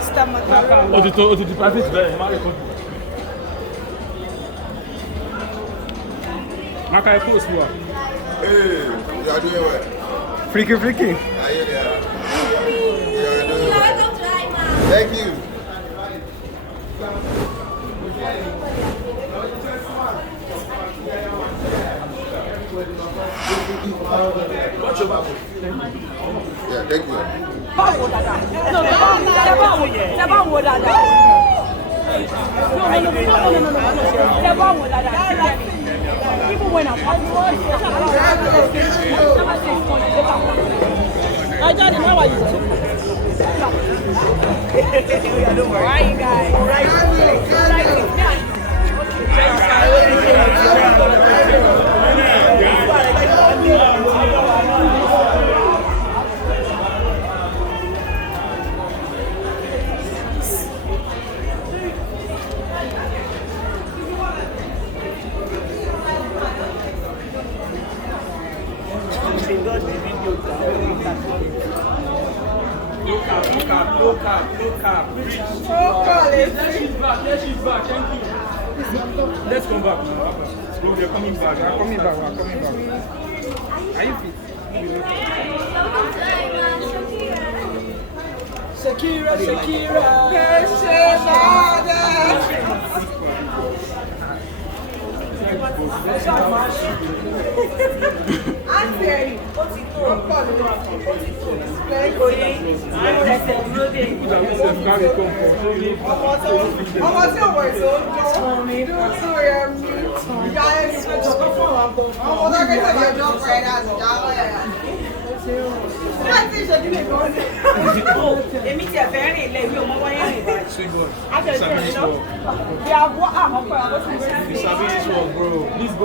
Mr. Macaroni. Oh, the private there. Macaroni close you. Hey, you are doing well. Freaky. Yeah. You are doing well. Thank you. Watch your back. Yeah, thank you. Even when I'm I don't know why you Why you guys? Look up. She's back. Thank you. Let's come back. No, they're coming back. We're coming back. Are you fit? Shakira. Bro.